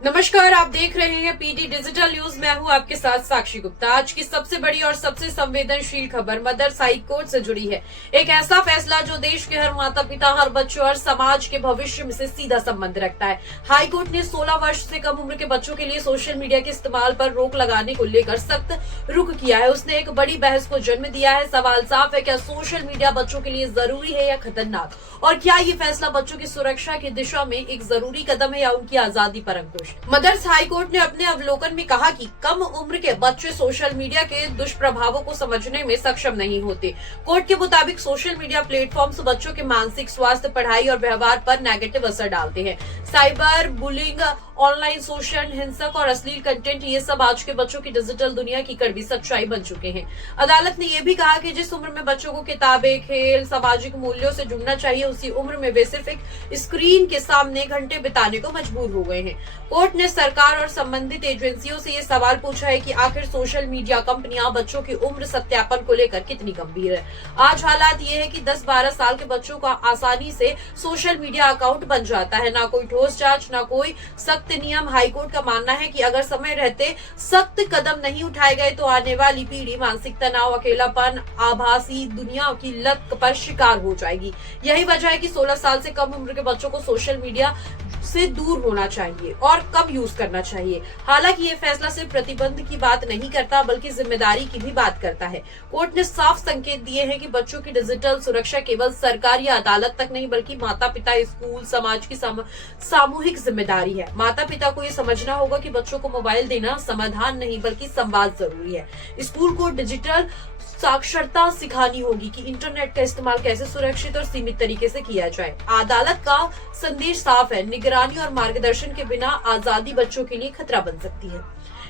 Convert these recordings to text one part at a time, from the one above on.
नमस्कार, आप देख रहे हैं पीडी डिजिटल न्यूज। मैं हूं आपके साथ साक्षी गुप्ता। आज की सबसे बड़ी और सबसे संवेदनशील खबर मदर्स हाई कोर्ट से जुड़ी है। एक ऐसा फैसला जो देश के हर माता पिता, हर बच्चों और समाज के भविष्य से सीधा संबंध रखता है। हाई कोर्ट ने 16 वर्ष से कम उम्र के बच्चों के लिए सोशल मीडिया के इस्तेमाल पर रोक लगाने को लेकर सख्त रुख किया है। उसने एक बड़ी बहस को जन्म दिया है। सवाल साफ है, क्या सोशल मीडिया बच्चों के लिए जरूरी है या खतरनाक, और क्या ये फैसला बच्चों की सुरक्षा की दिशा में एक जरूरी कदम है या उनकी आजादी पर अंकुश। मदर्स हाई कोर्ट ने अपने अवलोकन में कहा कि कम उम्र के बच्चे सोशल मीडिया के दुष्प्रभावों को समझने में सक्षम नहीं होते। कोर्ट के मुताबिक सोशल मीडिया प्लेटफॉर्म्स बच्चों के मानसिक स्वास्थ्य, पढ़ाई और व्यवहार पर नेगेटिव असर डालते हैं। साइबर बुलिंग, ऑनलाइन शोषण, हिंसक और अश्लील कंटेंट, ये सब आज के बच्चों की डिजिटल दुनिया की कड़वी सच्चाई बन चुके हैं। अदालत ने यह भी कहा कि जिस उम्र में बच्चों को किताबें, खेल, सामाजिक मूल्यों से जुड़ना चाहिए, उसी उम्र में वे सिर्फ एक स्क्रीन के सामने घंटे बिताने को मजबूर हो गए हैं। कोर्ट ने सरकार और संबंधित एजेंसियों से ये सवाल पूछा है कि आखिर सोशल मीडिया कंपनियां बच्चों की उम्र सत्यापन को लेकर कितनी गंभीर है। आज हालात ये है कि 10-12 साल के बच्चों का आसानी से सोशल मीडिया अकाउंट बन जाता है। ना कोई ठोस जांच, ना कोई सख्त नियम। हाईकोर्ट का मानना है कि अगर समय रहते सख्त कदम नहीं उठाए गए तो आने वाली पीढ़ी मानसिक तनाव, अकेलापन, आभासी दुनिया की लत पर शिकार हो जाएगी। यही वजह है कि 16 साल से कम उम्र के बच्चों को सोशल मीडिया से दूर होना चाहिए और कम यूज करना चाहिए। हालांकि ये फैसला सिर्फ प्रतिबंध की बात नहीं करता, बल्कि जिम्मेदारी की भी बात करता है। कोर्ट ने साफ संकेत दिए हैं कि बच्चों की डिजिटल सुरक्षा केवल सरकार या अदालत तक नहीं, बल्कि माता पिता, स्कूल, समाज की सामूहिक जिम्मेदारी है। माता पिता को ये समझना होगा कि बच्चों को मोबाइल देना समाधान नहीं, बल्कि संवाद जरूरी है। स्कूल को डिजिटल साक्षरता सिखानी होगी कि इंटरनेट का इस्तेमाल कैसे सुरक्षित और सीमित तरीके से किया जाए। अदालत का संदेश साफ है, निगरानी और मार्गदर्शन के बिना आजादी बच्चों के लिए खतरा बन सकती है।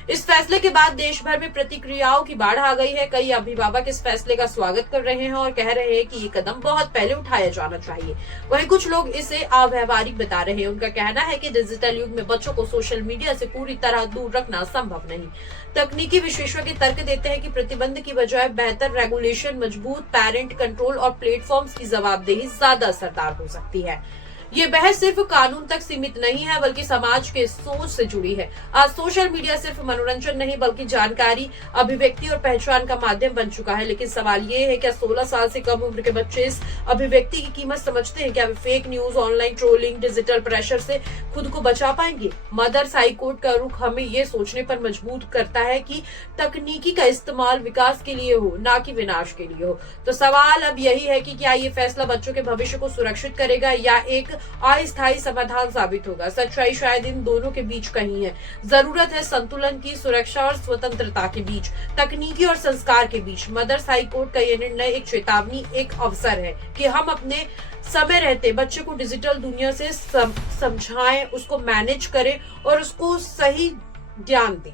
इस फैसले के बाद देश भर में प्रतिक्रियाओं की बाढ़ आ गई है। कई अभिभावक इस फैसले का स्वागत कर रहे हैं और कह रहे हैं कि ये कदम बहुत पहले उठाया जाना चाहिए। वहीं कुछ लोग इसे अव्यावहारिक बता रहे हैं। उनका कहना है कि डिजिटल युग में बच्चों को सोशल मीडिया से पूरी तरह दूर रखना संभव नहीं। तकनीकी विशेषज्ञ तर्क देते हैं कि प्रतिबंध की बजाय बेहतर रेगुलेशन, मजबूत पेरेंट कंट्रोल और प्लेटफॉर्म्स की जवाबदेही ज्यादा असरदार हो सकती है। ये बहस सिर्फ कानून तक सीमित नहीं है, बल्कि समाज के सोच से जुड़ी है। आज सोशल मीडिया सिर्फ मनोरंजन नहीं, बल्कि जानकारी, अभिव्यक्ति और पहचान का माध्यम बन चुका है। लेकिन सवाल ये है, क्या 16 साल से कम उम्र के बच्चे इस अभिव्यक्ति की कीमत समझते हैं? क्या वे fake news, online trolling, digital pressure से खुद को बचा पाएंगे? मदर्स हाई कोर्ट का रुख हमें ये सोचने पर मजबूर करता है कि तकनीकी का इस्तेमाल विकास के लिए हो, ना कि विनाश के लिए हो। तो सवाल अब यही है कि क्या ये फैसला बच्चों के भविष्य को सुरक्षित करेगा या एक अस्थायी समाधान साबित होगा। सच्चाई शायद इन दोनों के बीच कहीं है। जरूरत है संतुलन की, सुरक्षा और स्वतंत्रता के बीच, तकनीकी और संस्कार के बीच। मदर्स हाई कोर्ट का यह निर्णय एक चेतावनी, एक अवसर है कि हम अपने समय रहते बच्चे को डिजिटल दुनिया से समझाएं, उसको मैनेज करें और उसको सही ज्ञान दें।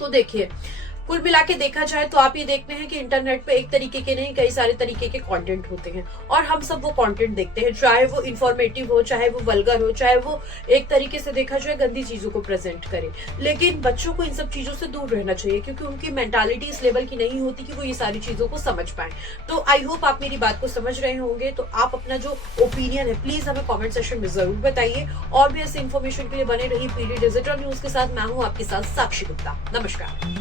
तो देखिए, कुल मिला के देखा जाए तो आप ये देखते हैं कि इंटरनेट पे एक तरीके के नहीं, कई सारे तरीके के कंटेंट होते हैं और हम सब वो कंटेंट देखते हैं, चाहे वो इंफॉर्मेटिव हो, चाहे वो वल्गर हो, चाहे वो एक तरीके से देखा जाए गंदी चीजों को प्रेजेंट करे। लेकिन बच्चों को इन सब चीजों से दूर रहना चाहिए, क्योंकि उनकी मेंटालिटी इस लेवल की नहीं होती कि वो ये सारी चीजों को समझ पाए। तो आई होप आप मेरी बात को समझ रहे होंगे। तो आप अपना जो ओपिनियन है प्लीज हमें कॉमेंट सेक्शन में जरूर बताइए। और भी ऐसे इन्फॉर्मेशन के लिए बने रही पीडी डिजिटल न्यूज के साथ। मैं हूँ आपके साथ साक्षी गुप्ता। नमस्कार।